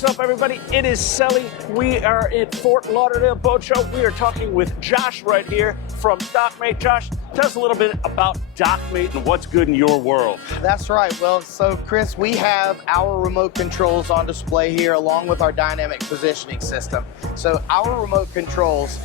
What's up, everybody? It is Selly. We are at Fort Lauderdale Boat Show. We are talking with Josh right here from Dockmate. Josh, tell us a little bit about Dockmate and what's good in your world. That's right. Well, so Chris, we have our remote controls on display here along with our dynamic positioning system. So our remote controls,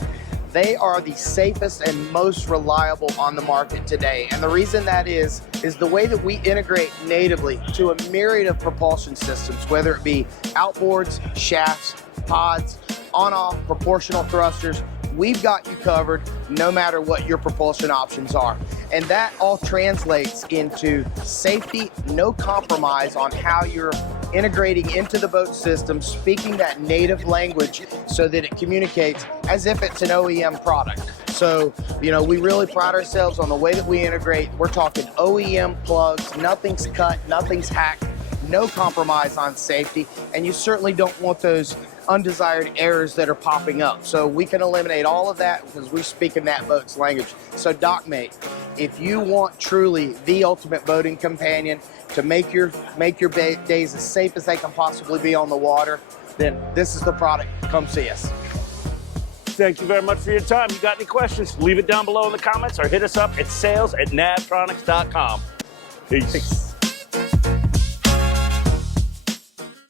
they are the safest and most reliable on the market today. And the reason that is the way that we integrate natively to a myriad of propulsion systems, whether it be outboards, shafts, pods, on-off, proportional thrusters. We've got you covered no matter what your propulsion options are. And that all translates into safety, no compromise on how you're integrating into the boat system, speaking that native language so that it communicates as if it's an OEM product. So, you know, we really pride ourselves on the way that we integrate. We're talking OEM plugs, nothing's cut, nothing's hacked, no compromise on safety, and you certainly don't want those undesired errors that are popping up. So we can eliminate all of that because we speak in that boat's language. So Dockmate, if you want truly the ultimate boating companion to make your days as safe as they can possibly be on the water, then this is the product. Come see us. Thank you very much for your time. You got any questions, leave it down below in the comments or hit us up at sales@navtronics.com. Peace.